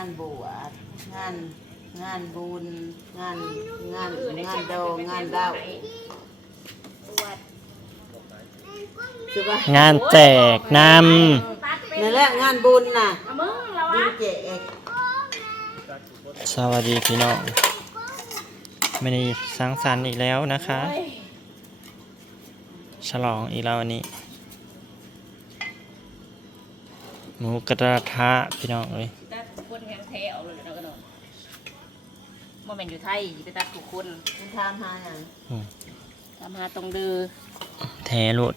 านบวชงานงานบุญงานงานงานดองงานดาวใช่ปะงานแจกนนั่นแหละงานบุญน่ะเอามึงเราบุอะญแจกำสวัสดีพี่น้องไม่ได้สังสรรค์อีกแล้วนะคะ ฉลองอีกแล้ววันนี้ หมูกระทะพี่น้องเอ้ยตัดค นแทงแท้เอาเลยเราก็นอนโมเมนต์อยู่ไทยไปตัดทุกคนคุณทามหาอย่างทำหาตรงดือแทรด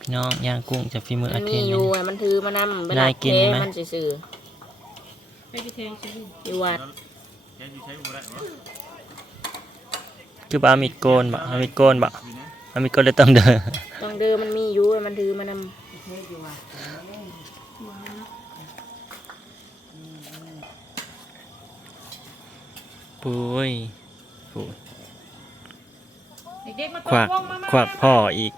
พี่น้องย่างกุ้งจากฝีมือมัอานเทมีนอยู่อะมันถือมานำเวลาได้กินเทไหม มันซื่อไปพี่แทงใช่ไหมๆอยู่วัดคือบ่ามิดโกนบ่เอามิดโกนบ่เอามิดโกนเลยต้องเดินตรงดือมันมีอยู่มันถือมานเอยู่ว่ะปุ้ยปุ้ยเด็กๆมาควักวงมามาควักพ่ออีก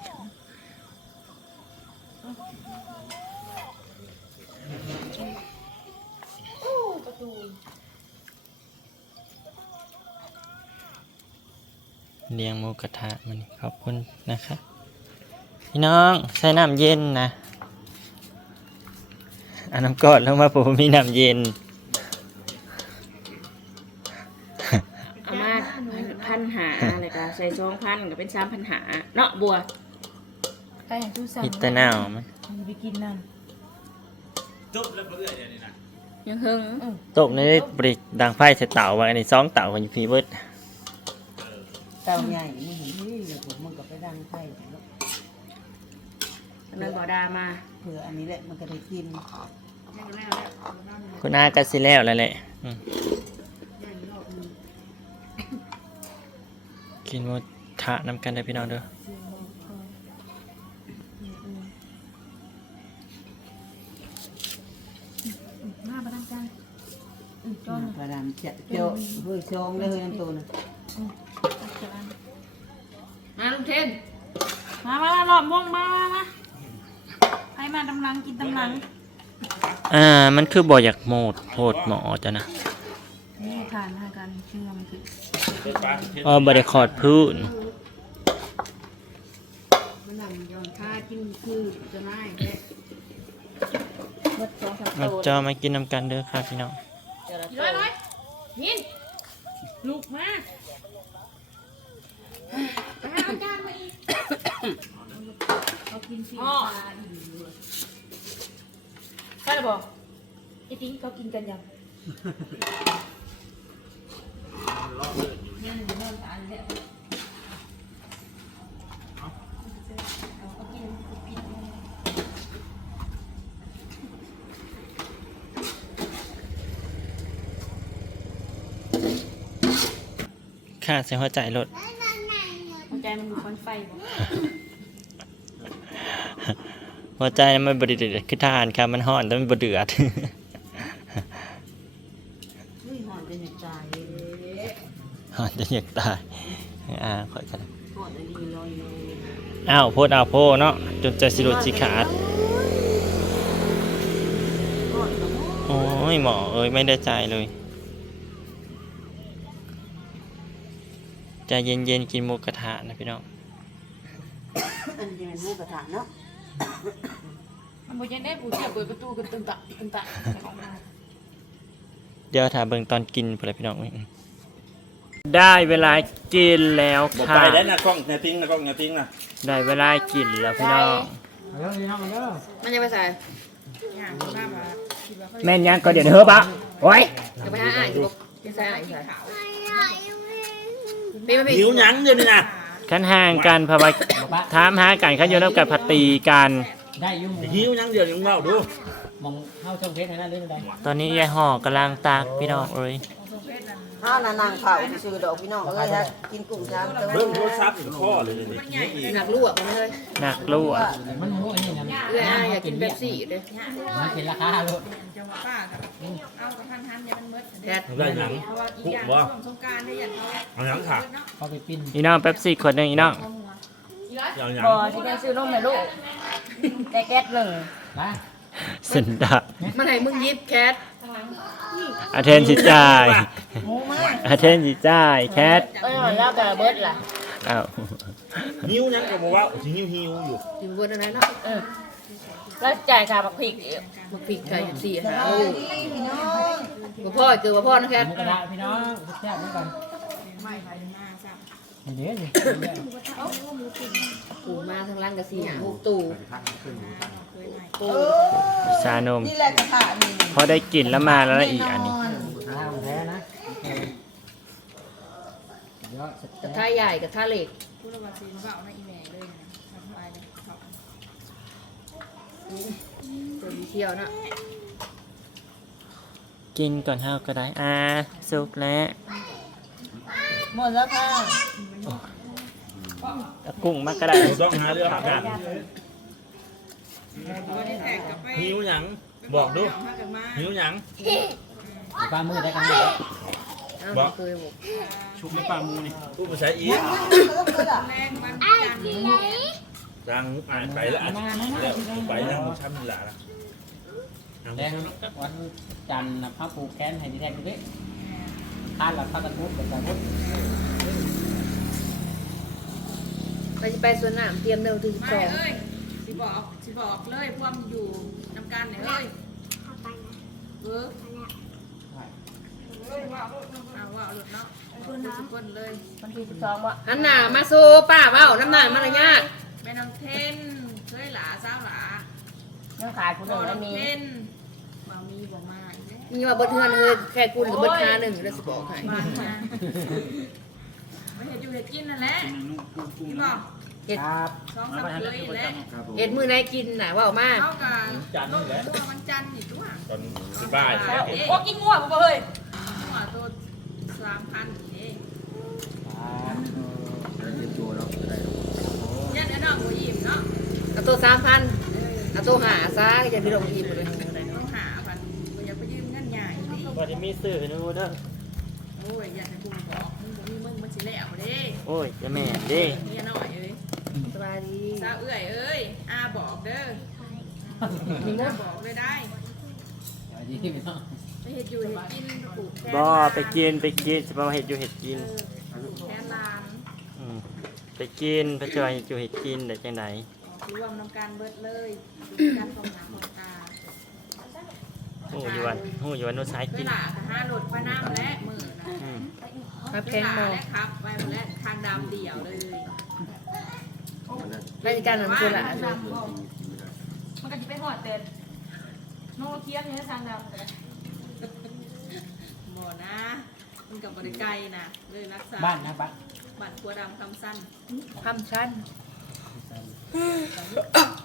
เลี้ยงหมูกระทะมันขอบคุณนะคะพี่น้องใส่น้ำเย็นนะอันน้ำกอดลงมาผมมีน้ำเย็น ๆเอามาพันหาอะไรก็ใส่ซอง พันก็เป็นสามพันหาเนาะบัวไปอย่างตู้สั่งพิตาหนาวมันมันไปกินนั่นยังหึงตกในบริดังไฟใส่เต่าไว้ในซองเต่ากันอยู่พีเวิร์ดเต่าใหญ่มึงเห็นนี่เดี๋ยวผมมึงก็ไปดังไฟแล้วอันนั้นบ่ดามาเผื่ออันนี้แหละมันก็ได้กินคุณอาก็สิแล้วแล้วแหละอืมกินหมู ทะน้ำกันได้พี่น้องเด้อหน้าประดังกันอือจอนกระดำจะเจาะเฮ้ยชองเลยเฮ้ยน้ำตัวน่ะมาลุงเทนมามาหลอมวงมามามาให้มาตำลังกินตำลัง อ่า มันคือบ่อยากโหมดโหดหมอจ้ะนะนี่ทานหากันเชื่อมันคืออ๋อบริคอร์ดพื้น อนค่ากินคือจะไม่แค่มดสองสามมาโตจอมากินน้ำกันเด้อค่ะพี่น้องเจอละโตร้อยร้อยยินลูกมาไปหาอาจารย์มาอีกเอากินฟรีปลาอีกใช่หรือเปล่าไอ้ทิ้งเขากินกันยังนี่หนูนอนตายแล้ว ค่าใส่หัวใจรถหัวใจมันมีควันไฟบ่หัวใจมันบริเดือดคือทานค่ะมันห่อนแต่มันบเดือดเฮ้ยหอนเป็นอย่างใจเลยห่อนจะอยากตายอ่าขอยกันหอนอันนี้ลอยเลยอ้าวโพดอ้าวโพเนาะจนใจสิรุดสิขาดหอนกับโอ้ยหมอเอ้ยไม่ได้ใจเลย ใจเย็นๆกินหมูกระทะนะพี่น้องอันนี้เป็นหมูกระทะเนาะมันบ่ยังได้ผู้เชี่ยวเปิดประตูกันตึงตะตึงตะจะออกมาเดี๋ยวถามเบิ่งตอนกินพอเลยพี่น้องเอ้ยได้เวลากินแล้วบอกค่ะ ไปได้นะกล้องอย่าทิ้งนะกล้องอย่าทิ้งนะได้เวลากินแล้วพี่น้อง มันจะไปใส่แม่นยังก็เดี๋ยวเฮ้อปะโอ้ยจะไปหาอ่านอยู่บอกจะใส่อ่านอยู่ใส่ พี่มาพี่หิวหยังเดี๋ยวนี้นะขันห่างกันเพราะว่าถามหากันเขาโยนกับพัตตีกัน ได้อยุ่งหิวหยังเดี๋ยวนี้มึงเล่าดูมองเข้าช่องเพชรให้นั่นเรื่องใดตอนนี้ยายห่อกำลังตากพี่น้องเอ้ยข้าวน่ะนางเผาซื้อดอกพี่น้องเอ้ยฮะกินกุ้งช้างตัวเบิ่งโทรศัพท์ถึงข้อเลยนี่นี่อีกหนักลวกมันเลยหนักลู่อะมันโม้ไอ้นี่นะเอื้อยอ้าย อยากกินเป๊ปซี่เลยมันเป็นราคาเลยแดดได้หนังคุกบ่เอาหนังค่ะเขาไปปิ้นอีน้องเป๊ปซี่ขวดหนึ่งอีน้องเอาหนังบอที่ได้ซื้อนมให้ลูกแต่แก๊สหนึ่งนะสันดามันให้มึงยิบแคทอาเทนสิจ่ายหมูมาอาเทนสิจ่ายแคทเอ้ยมันแล้วแต่เบิดล่ะอ้าวหิวยังก็บอกว่าสิหิวหิวอยู่ถึงเบิดอะไรเนาะเออ แล้วจ่ายค่าบักพริกอีกบักพริกไก่สี่หาโอ้พี่น้องบ่พ่อเกิดบ่พ่อนะแคทหมูกระดาษพี่น้องสุดยอดเหมือนกันไม่ไปมาจ้ะเดี๋ยวนี่ตู่มาทางล่างก็สี่หาหกตู่เคยใหม่ปูชานมนี่แหละกระทะนี่พอได้กลิ่นแล้วมาแล้วอีกอันนี้น้ำแท้นะเดี๋ยวสุดกระยอทะดใหญ่กระทะเหล็กพูดว่าซีนว่าเอาในอีเมลเลยนะทำไปเลยเขา ตัวดีเที่ยวเนาะกินก่อนเฮาก็ได้อ่าสุกแล้วหมดแล้วค่ะเอากุ้งมาก็ได้เราต้องหาเรื่องอาบน้ไม่ได้แตกกับไปำหิวหยังบอกดูเอามากันมาหิวหยังปลามือได้กันเลยเอ้าบ่เคยบอกชุบน้ำปลามูนี่ตู้มาใช้อีกแรงมั นจันทร์จังอ่านไปแล้วอ่านแล้วไปแล้วมันช้ำนี่แหละนะแดงวันจันทร์นะพ่อปลูกแกนให้ดีแทนดูดิคาดหลับข้าวตะกุบกับตะกุบไปสิไปสวนน้ำเตรียมเร็วถึงไม่สองเอ้ยสิบอกสิบอกเลยพวกมันอยู่นำกันเนี่ยเอ้ยเออเอาว่าเอาหลุดเนาะเอาทุกคนเลยวันที่สิบสองวะหันหน้ามาสู่ป้าเว้าน้ำหน้ามารยาท แม่น้องเทนเคยหลาสาวหลายังขายผู้หบ่นึ่งน้ไม่องมีเทนบ่มีบ่มาอีกแล้วมีว่าเบิดเทือนเลยแค่กุนกับเบิดคาหนึ่งแล้วสิบอกให้บ้านมาไม่เห็นอยู่เห็ดกินนั่นแหละที่บอกเห็ดครับสองสามเลยแหละเห็ดมือไหนกินน่ะเว่ามาเข้ากันลงตัววันจันทร์อีกตัวตอนสิบ่ายแล้วโอ้กินงัวบ่เฮ้ยงัวตัวสามพันเองยัน ตัวสามพันเอาตัวหาซะอย่าไปลงอีกเลยต้องหาพันบ่อยากไปยืมเงินใหญ่ดิพอที่มีสื่อนูเด้อโอ้ยอยากให้กูบอกมึงบ่มีมึงมันสิแล้วเด้โอ้ยจะแม่นเด้เมียน้อยเอ้ยสบายดีสาวเอื้อยเอ้ยอาบอกเด้อมีมุอากบอกเลยได้สวัสดีพี่น้องไปเห็ดอยู่เห็ดกินปลูกแค่บ่ไปกินไปกินจะมาเห็ดอยู่เห็ดกินแค่ลานอืมไปกินไปจอยเห็ดอยู่เห็ดกินได้จังได รวมน้ำการเบิดเลยดูการของน้ำของตาฮู้อยู่วันฮู้อยู่วันนู้นสายเวกินลาก็ห้าหลดไปน้ำและมือนะอืมครับเวแกงลาโมและครับไปหมดแล้วทางดำเดี่ยวเลยรายการนั้นคือละมันก็จะไปหอดเต็นโนเคียมเนี่ยทางดำหมอนะมันกับบริไกลนะเลยรักษาบ้านนะบ้าน บัตรครัวดำคำสั้นคำชั้น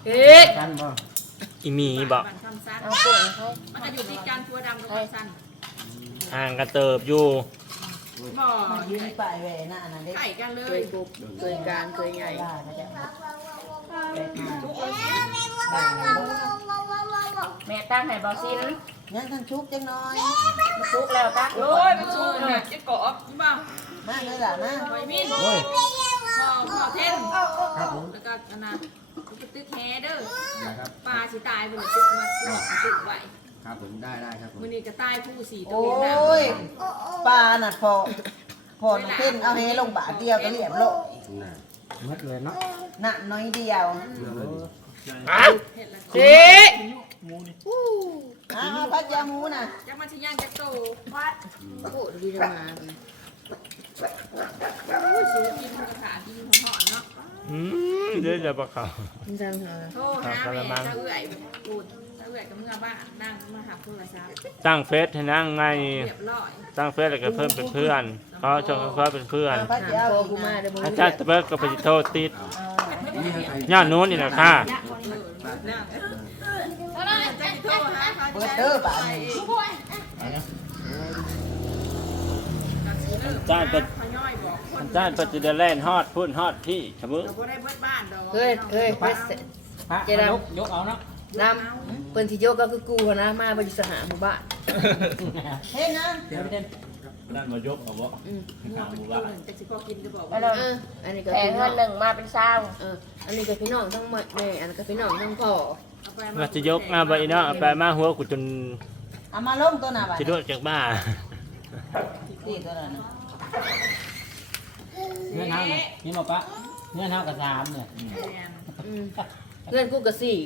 เฮ้ยกันบ่อีหมีบอกบัตรคำสั้นเอาตัวเขามันจะอยู่ที่การครัวดำกับคำสั้นห่างกันเติบอยู่ บ่อมายืนป่ายแหวนน่ะอันนั้นเด็กไข่กันเลเคยยกบเคยการเคยใหญ่ได้นะจ๊ะทุกคนแม่ตั้งให้บอซีนยังทันชุบจังน้อยซุกแล้วตั้งโอ้ยมันสูงเนี่ยจะกอบนี่บ่มาเลยล่ะมาหอยมินโอ้ย พ่อพ่อเทนครับผมแล้วก็อันนั้นกูไปตึกแฮเด้อครับปลาสิตายบนตึกมาหลอกตึกไว้ครับผมได้ได้ครับผมมื้อนี้ก็ตายผู้สี่ตัโอ้วน้ยปลาน่ะพอพอน้ำเต้นเอาเฮลงบาทเดียวก็เรียบโลกน่ะมัดเลยเนาะน่ะน้อยเดียวเรื่องเลยเฮ็ดละสิอ้าวพัดยาหมูน่ะจักมันสิย่างจักโตโอ้ดีจังมาโอ้ย สูกินกระถากินหอนๆเนาะอืมเดี๋ยวจะบอกเขาจังเหรอโทรหาแม่ตาเอื้อยปูดตาเอื้อยกับเมื่อบ้านนั่งมาหาโทรศัพท์ตั้งเฟซให้นั่งไงเรียบร้อยตั้งเฟซแล้วก็เพิ่มเป็นเพื่อนเขาชวนเขาเป็นเพื่อนอ้าวพัดถามยาพ่ออีกูกมานะเดี๋ยวมึงอาจารย์ตะเบิกก็ไปโทษติดนี่ให้ใครย่านนู้นนี่นะค่ะเออนั่งเออจะโทรหาเขาเปิดเด้ อบาทนี่จ้างเป็นพย่อยบอกคนอาจารย์ปฏิเดแลนฮอดพุ่นฮอดพี่ขมึงเราบ่ได้เบิดบ้านดอกเฮ้ยเฮ้ยเฮ้ยพระยกยกเอาเนาะนำเปิ้นที่โยกก็คือกูนะมาบริสหาหมู่บ้านเฮ้ยนะเดี๋ยวไปเต้นนั่นมายกเอาบ่อืมเราเป็นตัวหนึ่งแต่สิพอกินจะบอกเอว่าออันนี้ก็แผงพี่น้เงิองนหนึ่งมาเป็นเศร้าเอออันนี้ก็พี่น้องทั้งแม่อันนี้ก็พี่น้องทั้งพ่อว่าจะยกมาไปเนาะเอาไปมาหัวกูจนเอามาลงตัวหน่ะบ่ะจะโดดจากบ้านี่ตัวนั้นน่ะ เงื่อนเท้าเนี่ยนี่บอกปะเงื่อนเท้ากับสามเนี่ยอืมเพื่อนกูก็สี่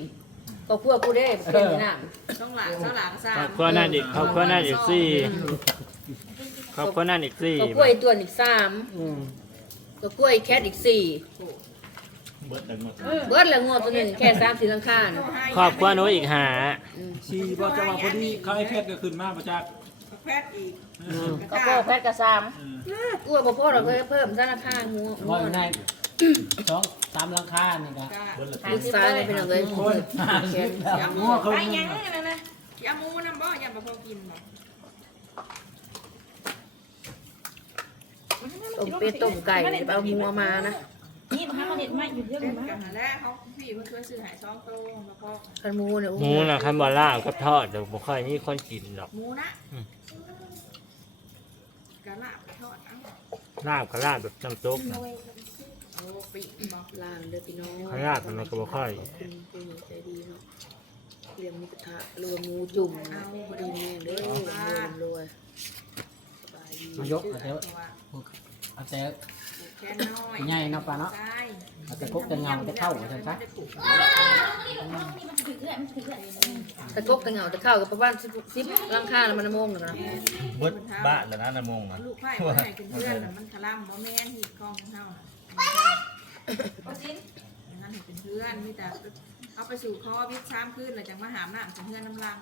ก็พวกกูได้เป็นนี่น่ะช่องหลังช่องหลังสาครอมบครัวนั่นอีกครอบครัวนั่นอีกสี่ครอบครัวนั่นอีกสี่ก็กล้วยตัวอีกสามอืมก็กล้วยแคทอีกสี่เบิดแต่หมดเบิดละงอตัวหนึ่งแค่สามสี่ลังคาน่ะครอบครัวหนู้อีกหา ชีบ่จะว่าพอดีเขาไอ้เพชรก็ขึ้นมาประจักษ์แพ ทย์อีกก็พ่อแพทย์กับสามกูว่าบ่พ่อเราก็เพิ่มซะราคาหัวหับ่วอยู่ในสองสามหลังคานี่ก็จ้าเบิดละลูกซ้ายเลยเป็นเอาเลยคนห้าสิบแล้วยำหมูไปยังไงนะนะยำหมูน้ำบ่ยำบ่พอกินบ่ต้มเป็ดต้มไก่เอาหัวมานะ นี่มาเขาเด็ดไม่อยู่เรื่องมั้งกันแหละเขาพี่เพิ่นช่วยซื้อหายซองโตแล้วก็คันหมูเนี่ยหมูนะคันบอล่าบกับทอดเดี๋ยวบ่ค่อยมีคนกินหรอกหมูนะกะลาบทอดเอ้าลาบก็ลาบแบบน้ำซุปนะโอ้ปีบ่ลานเด้อพี่น้องข้าวราดมันก็บ่ค่อยคุณผู้ใจดีเนาะเรียมหมูกระทะรวมหมูจุ่มพอดีแม่เด้อรวยรวยสบายดี มายกเอาแต่ตัวเอาแต่ แค่น้อยใหญ่เนาะปลาเนาะ ใช่เอาแต่กุ๊กแต่เงาแต่เข้าใช่ไหมตะกกตะเหงาตะเข้ากับประมาณสิบสิบลังคาแล้วมันโมงหนึ่งนะเบิดบ้านแล้วนะนะมงนะลูกไผ่บ่ให้เป็นเพื่อนน่ะมันทะล่ำบ่แม่นหีดกองของเฮาน่ะอย่างนั้นให้เป็นเพื่อนมีแต่เอาไปสู่คอวิทย์ช้ำขึ้นแล้วจังมาหามน้ำจังเพื่อนน้ำลัง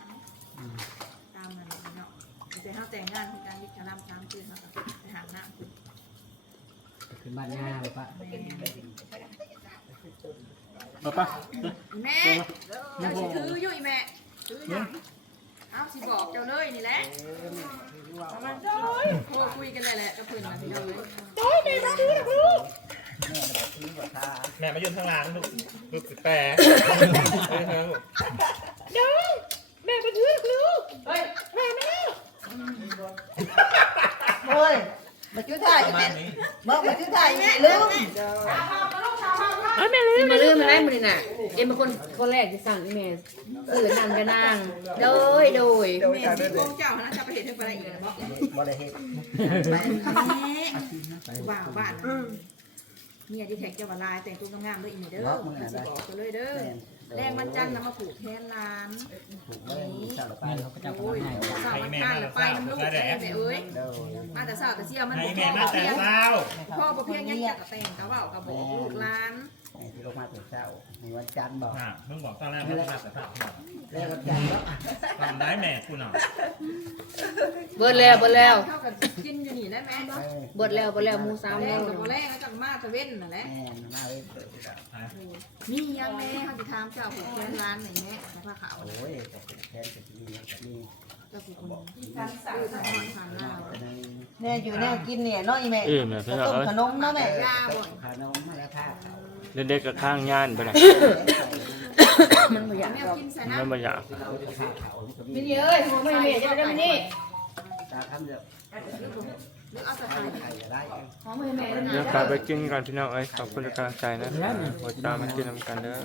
ตามนั้นเนาะแต่เขาแต่งงานคือการวิจารณ์ตามคือเขาไปหาหน้าคุณ ขึ้นบ้านง่ายเลยปะมาปะแม่เจ้าสิถืออยู่อีแม่ถืออย่างเอาสิบอกเจ้าเลยนี่แหละประมาณโทรคุยกันเลยแหละกับเพื่อนนะพี่น้องเลยแม่มายืนข้างหลังลูกลูกแปรโอ้ยมาจุดถ่ายประแม่มา ณนี้บอกมาจุดถ่ายแม่ลืมสิมาลืมมาได้มื้อนี้น่ะเอ็มเป็นคนคนแรกที่สั่งอีเมลสื่อนั่นก็นางโดยโดยแม่ที่พวกเจ้านะจะไปเห็นเธอไปอะไรอีกนะบอกแม่บ่ได้เฮ็ดว้าวบ้านเมียที่แท็กเจ้าว่าลายแต่งตัวงามๆด้วยอีเมเด้อบอกเลยเด้อ แรงวันจันทร์นะมาผูกแทนร้านถูกเลยมีเจ้าละไปนี่เขาก็จะโอ้ยทำให้สาวมันอ่านแล้วไปน้ำลูกแม่เอ้ยเด้อมาแต่สาวแต่เสี้ยวมันให้บ่แม่พมาอแต่เพียงเช้าพ่อบ่เพียงยังอยากแต่งกะเว้ากะบอกลูกหลานไอ้ ที่ลงมาแต่เช้าในวันจันทร์บอก อะมึงบอกตอนแรกมึงมาแต่เช้าแล้ววันจันทร์แล้วทำได้แม่กูหน่อยเบิดแล้วเบิดแล้ว เท่ากับกินอยู่นี่ได้ไหมไปเบิดแล้วเบิดแล้วหมูสามแรโลงกับบ่แรงแล้วจังมาตะเว้นนั่นแหละแม่มาเลยเปิดกับมียังแม่เฮาสิถามเจ้าผู้แทนร้านไหนแม่แต่ผ้าขาวโอ้ยแต่แทนจะมีมี เจ้าผู้คนที่ทานสาวทานทานลาวในแน่อยู่แน่กินเนี่ยเนาะอีแม่เออแม่พี่น้องต้มเอ้ยขนมเนาะแม่ยาบ่อยขนมมาแล้วค่ะเขาเด็กๆก็ข้างย่านไปเลยมันบ่อยากแม่ดอกกินใส่มันน้ำบ่อยากเราจะข้าวเขาจะมีนี่เอ้ยหัวไม่เมย์จะได้มานี่ตาทำเดือดหรือเอาตะไคร้ไข่อะไรหัวไม่เมย์เดี๋ยวกลับไปกินกันพี่น้องเอ้ยขอบคุณทุกกำลังใจนะหัวตามมากินน้ำกันเด้อ